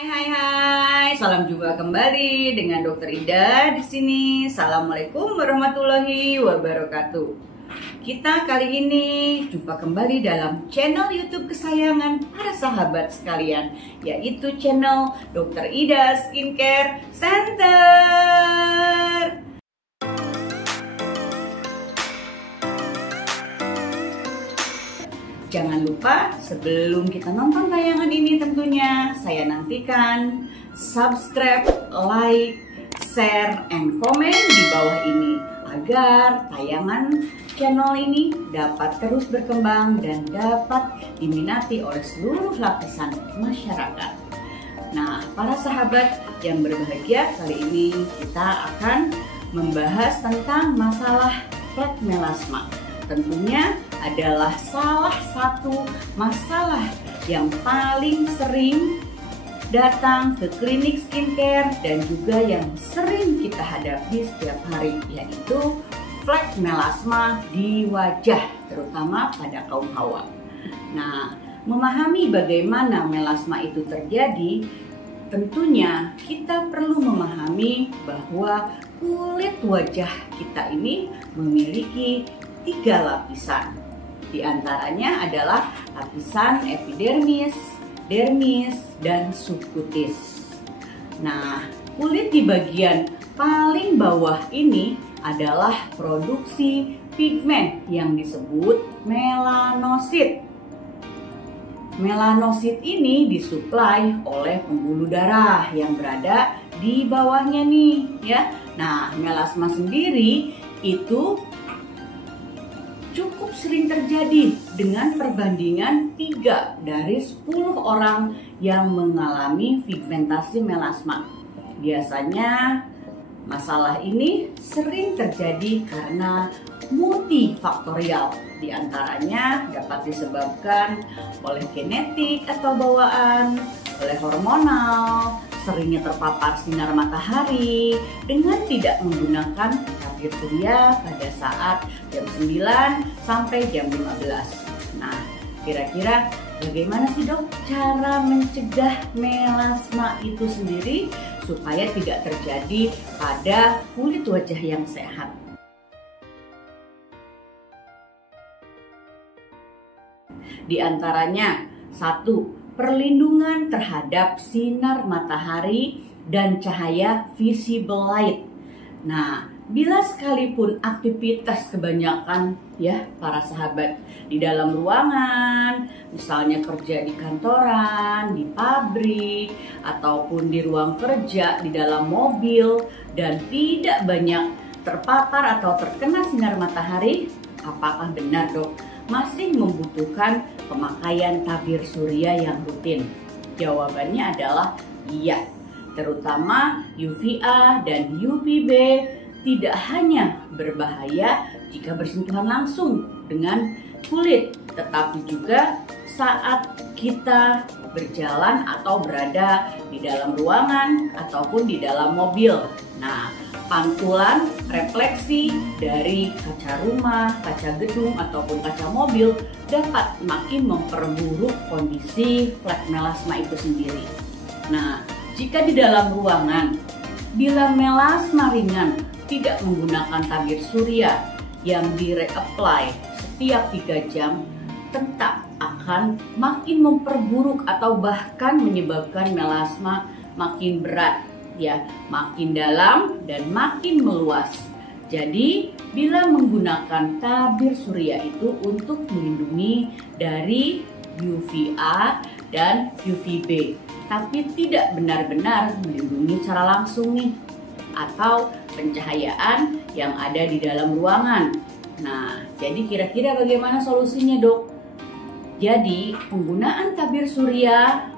Hai, salam jumpa kembali dengan Dokter Ida di sini. Assalamualaikum warahmatullahi wabarakatuh. Kita kali ini jumpa kembali dalam channel YouTube kesayangan para sahabat sekalian, yaitu channel Dokter Ida Skincare Center. Jangan lupa sebelum kita nonton tayangan ini tentunya saya nantikan subscribe, like, share, and komen di bawah ini agar tayangan channel ini dapat terus berkembang dan dapat diminati oleh seluruh lapisan masyarakat. Nah, para sahabat yang berbahagia, kali ini kita akan membahas tentang masalah flek melasma. Tentunya adalah salah satu masalah yang paling sering datang ke klinik skincare dan juga yang sering kita hadapi setiap hari, yaitu flek melasma di wajah, terutama pada kaum hawa. Nah, memahami bagaimana melasma itu terjadi, tentunya kita perlu memahami bahwa kulit wajah kita ini memiliki 3 lapisan. Di antaranya adalah lapisan epidermis, dermis, dan subkutis. Nah, kulit di bagian paling bawah ini adalah produksi pigmen yang disebut melanosit. Melanosit ini disuplai oleh pembuluh darah yang berada di bawahnya nih, ya. Nah, melasma sendiri itu cukup sering terjadi dengan perbandingan 3 dari 10 orang yang mengalami pigmentasi melasma. Biasanya masalah ini sering terjadi karena multifaktorial. Di antaranya dapat disebabkan oleh genetik atau bawaan, oleh hormonal, seringnya terpapar sinar matahari dengan tidak menggunakan tabir surya pada saat jam 9 sampai jam 15. Nah, kira-kira bagaimana sih dok cara mencegah melasma itu sendiri supaya tidak terjadi pada kulit wajah yang sehat? Di antaranya, 1. Perlindungan terhadap sinar matahari dan cahaya visible light. Nah, bila sekalipun aktivitas kebanyakan ya para sahabat di dalam ruangan, misalnya kerja di kantoran, di pabrik, ataupun di ruang kerja, di dalam mobil, dan tidak banyak terpapar atau terkena sinar matahari, apakah benar dok masih membutuhkan pemakaian tabir surya yang rutin? Jawabannya adalah iya. Terutama UVA dan UVB tidak hanya berbahaya jika bersentuhan langsung dengan kulit, tetapi juga saat kita berjalan atau berada di dalam ruangan ataupun di dalam mobil. Nah, pantulan refleksi dari kaca rumah, kaca gedung, ataupun kaca mobil dapat makin memperburuk kondisi flek melasma itu sendiri. Nah, jika di dalam ruangan, bila melasma ringan tidak menggunakan tabir surya yang di-reapply setiap 3 jam, tetap akan makin memperburuk atau bahkan menyebabkan melasma makin berat, ya, makin dalam dan makin meluas. Jadi, bila menggunakan tabir surya itu untuk melindungi dari UVA dan UVB, tapi tidak benar-benar melindungi secara langsung nih, atau pencahayaan yang ada di dalam ruangan. Nah, jadi kira-kira bagaimana solusinya dok? Jadi, penggunaan tabir surya,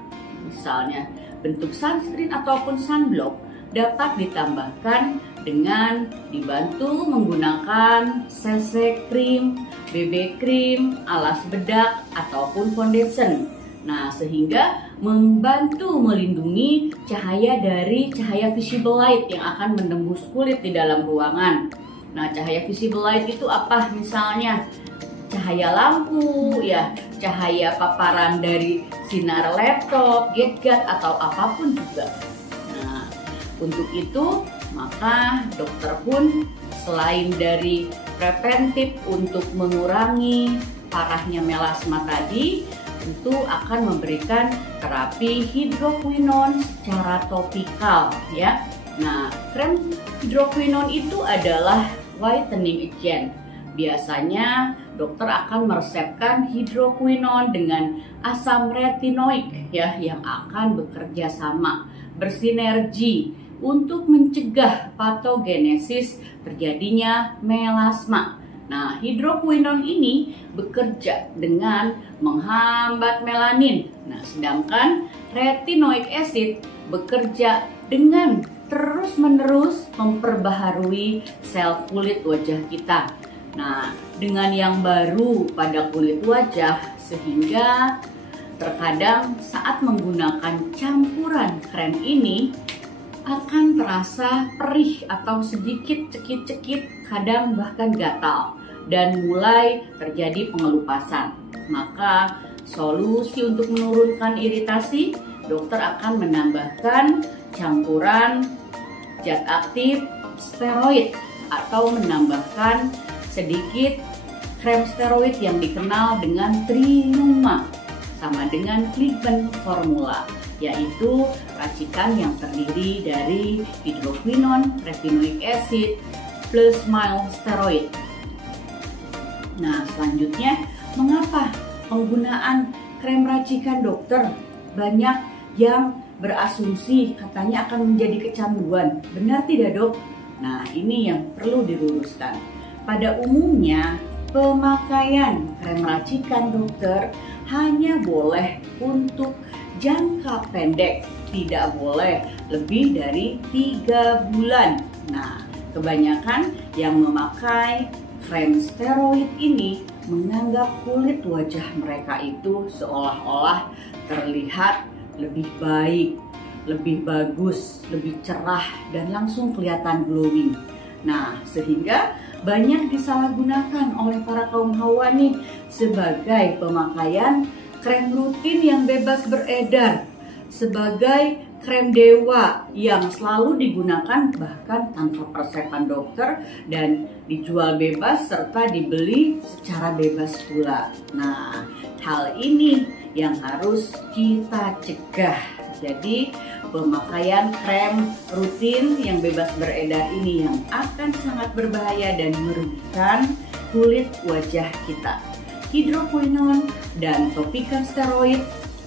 misalnya bentuk sunscreen ataupun sunblock, dapat ditambahkan dengan dibantu menggunakan CC cream, BB cream, alas bedak, ataupun foundation. Nah, sehingga membantu melindungi cahaya dari cahaya visible light yang akan menembus kulit di dalam ruangan. Nah, cahaya visible light itu apa? Misalnya cahaya lampu, ya, cahaya paparan dari sinar laptop, gadget atau apapun juga. Nah, untuk itu maka dokter pun selain dari preventif untuk mengurangi parahnya melasma tadi, tentu akan memberikan terapi hidroquinon secara topikal, ya. Nah, krem hidroquinon itu adalah whitening agent. Biasanya dokter akan meresepkan hidroquinon dengan asam retinoik, ya, yang akan bekerja sama, bersinergi untuk mencegah patogenesis terjadinya melasma. Nah, hidroquinon ini bekerja dengan menghambat melanin. Nah, sedangkan retinoic acid bekerja dengan terus-menerus memperbaharui sel kulit wajah kita. Nah, dengan yang baru pada kulit wajah, sehingga terkadang saat menggunakan campuran krem ini akan terasa perih atau sedikit cekit-cekit, kadang bahkan gatal, dan mulai terjadi pengelupasan. Maka solusi untuk menurunkan iritasi, dokter akan menambahkan campuran zat aktif steroid atau menambahkan sedikit krem steroid yang dikenal dengan Trinuma, sama dengan Clickbank formula, yaitu racikan yang terdiri dari hidroquinon, retinoic acid, plus mild steroid. Nah, selanjutnya, mengapa penggunaan krem racikan dokter banyak yang berasumsi katanya akan menjadi kecanduan? Benar tidak, Dok? Nah, ini yang perlu diluruskan. Pada umumnya, pemakaian krem racikan dokter hanya boleh untuk jangka pendek, tidak boleh lebih dari 3 bulan. Nah, kebanyakan yang memakai krem steroid ini menganggap kulit wajah mereka itu seolah-olah terlihat lebih baik, lebih bagus, lebih cerah, dan langsung kelihatan glowing. Nah, sehingga banyak disalahgunakan oleh para kaum hawa nih sebagai pemakaian krem rutin yang bebas beredar, sebagai krem dewa yang selalu digunakan bahkan tanpa persepan dokter dan dijual bebas serta dibeli secara bebas pula. Nah, hal ini yang harus kita cegah. Jadi pemakaian krem rutin yang bebas beredar ini yang akan sangat berbahaya dan merugikan kulit wajah kita. Hidroquinon dan topical steroid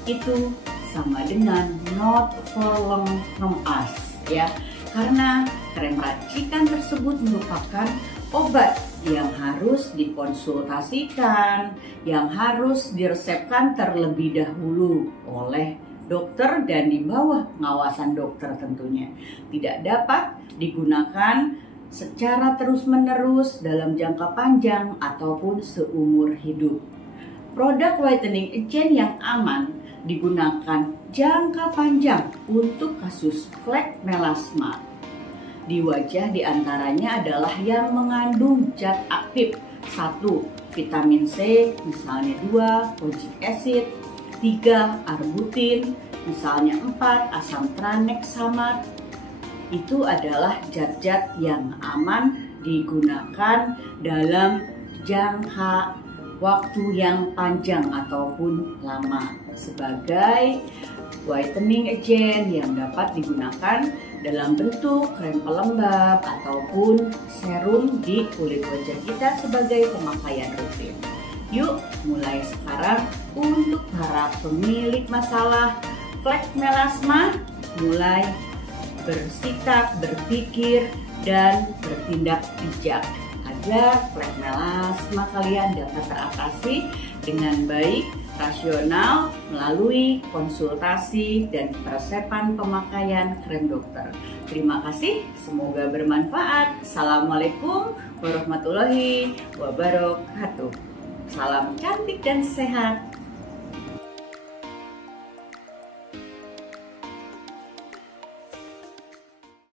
itu sama dengan not for long term us, ya, karena krem racikan tersebut merupakan obat yang harus dikonsultasikan, yang harus diresepkan terlebih dahulu oleh dokter dan di bawah pengawasan dokter tentunya. Tidak dapat digunakan secara terus-menerus dalam jangka panjang ataupun seumur hidup. Produk whitening agent yang aman digunakan jangka panjang untuk kasus flek melasma di wajah, diantaranya adalah yang mengandung zat aktif 1. Vitamin C, misalnya 2. Kojic acid, 3. Arbutin, misalnya 4. Asam tranexamat. Itu adalah zat-zat yang aman digunakan dalam jangka waktu yang panjang ataupun lama sebagai whitening agent yang dapat digunakan dalam bentuk krem pelembab ataupun serum di kulit wajah kita sebagai pemakaian rutin. Yuk, mulai sekarang untuk para pemilik masalah flek melasma, mulai bersikap, berpikir, dan bertindak bijak agar flek melasma kalian dapat teratasi dengan baik, rasional, melalui konsultasi dan peresepan pemakaian krem dokter. Terima kasih, semoga bermanfaat. Assalamualaikum warahmatullahi wabarakatuh. Salam cantik dan sehat.